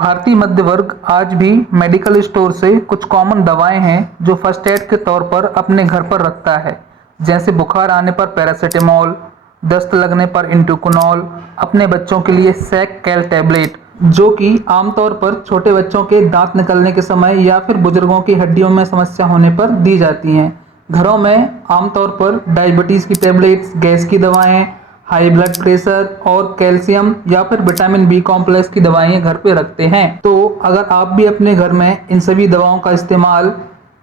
भारतीय मध्य वर्ग आज भी मेडिकल स्टोर से कुछ कॉमन दवाएं हैं जो फर्स्ट एड के तौर पर अपने घर पर रखता है। जैसे बुखार आने पर पैरासिटामोल, दस्त लगने पर इंटुकुनॉल, अपने बच्चों के लिए सैक कैल टैबलेट जो कि आमतौर पर छोटे बच्चों के दांत निकलने के समय या फिर बुजुर्गों की हड्डियों में समस्या होने पर दी जाती हैं। घरों में आमतौर पर डायबिटीज़ की टैबलेट्स, गैस की दवाएं, हाई ब्लड प्रेशर और कैल्शियम या फिर विटामिन बी कॉम्प्लेक्स की दवाएं घर पे रखते हैं। तो अगर आप भी अपने घर में इन सभी दवाओं का इस्तेमाल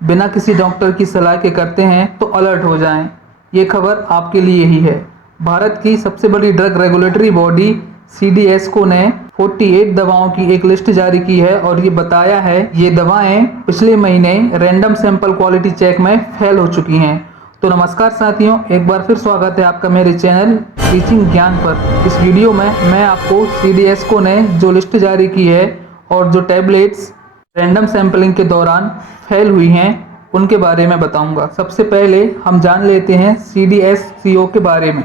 बिना किसी डॉक्टर की सलाह के करते हैं तो अलर्ट हो जाएं। ये खबर आपके लिए ही है। भारत की सबसे बड़ी ड्रग रेगुलेटरी बॉडी CDSCO ने 48 दवाओं की एक लिस्ट जारी की है और ये बताया है ये दवाएं पिछले महीने रैंडम सैंपल क्वालिटी चेक में फेल हो चुकी हैं। तो नमस्कार साथियों, एक बार फिर स्वागत है आपका मेरे चैनल टीचिंग ज्ञान पर। इस वीडियो में मैं आपको CDSCO ने जो लिस्ट जारी की है और जो टैबलेट्स रैंडम सैंपलिंग के दौरान फेल हुई हैं उनके बारे में बताऊंगा। सबसे पहले हम जान लेते हैं CDSCO के बारे में।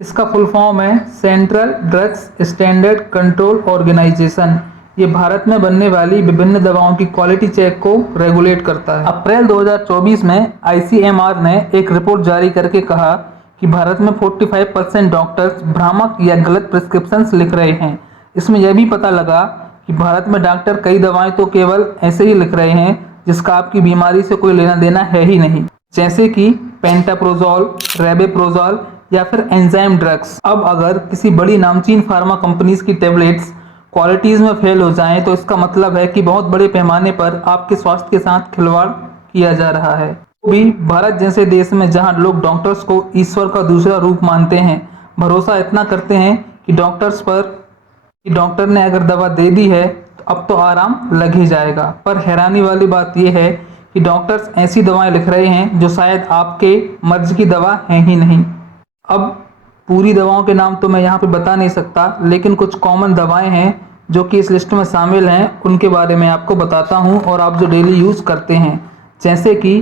इसका फुल फॉर्म है central drugs standard control organisation. ये भारत में बनने वाली विभिन्न दवाओं की क्वालिटी चेक को रेगुलेट करता है। अप्रैल 2024 में ICMR ने एक रिपोर्ट जारी करके कहा कि भारत में 45% डॉक्टर्स भ्रामक या गलत प्रिस्क्रिप्शंस लिख रहे हैं। इसमें यह भी पता लगा कि भारत में डॉक्टर कई दवाएं तो केवल ऐसे ही लिख रहे हैं जिसका आपकी बीमारी से कोई लेना देना है ही नहीं, जैसे कि पेंटाप्रोजोल, रेबेप्रोजोल या फिर एंजाइम ड्रग्स। अब अगर किसी बड़ी नामचीन फार्मा कंपनीज की टैबलेट्स क्वालिटीज़ में फेल हो जाएं तो इसका मतलब है कि बहुत बड़े पैमाने पर आपके स्वास्थ्य के साथ खिलवाड़ किया जा रहा है। तो भी भारत जैसे देश में जहां लोग डॉक्टर्स को ईश्वर का दूसरा रूप मानते हैं, भरोसा इतना करते हैं कि डॉक्टर्स पर कि डॉक्टर ने अगर दवा दे दी है तो अब तो आराम लग ही जाएगा। पर हैरानी वाली बात यह है कि डॉक्टर्स ऐसी दवाएं लिख रहे हैं जो शायद आपके मर्ज की दवा है ही नहीं। अब पूरी दवाओं के नाम तो मैं यहाँ पे बता नहीं सकता, लेकिन कुछ कॉमन दवाएं हैं जो कि इस लिस्ट में शामिल हैं उनके बारे में आपको बताता हूँ और आप जो डेली यूज़ करते हैं, जैसे कि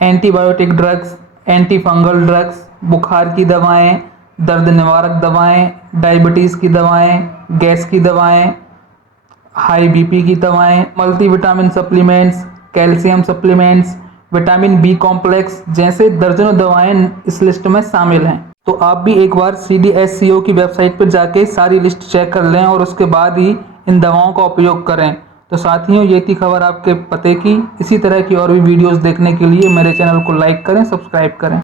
antibiotic drugs, anti fungal drugs, बुखार की दवाएं, दर्द निवारक दवाएं, डायबिटीज़ की दवाएं, गैस की दवाएं, हाई BP की दवाएं, multivitamin supplements, calcium supplements, vitamin B complex जैसे दर्जनों दवाएं इस लिस्ट में शामिल हैं। तो आप भी एक बार CDSCO की वेबसाइट पर जाके सारी लिस्ट चेक कर लें और उसके बाद ही इन दवाओं का उपयोग करें। तो साथियों, ये थी खबर आपके पते की। इसी तरह की और भी वीडियोस देखने के लिए मेरे चैनल को लाइक करें, सब्सक्राइब करें।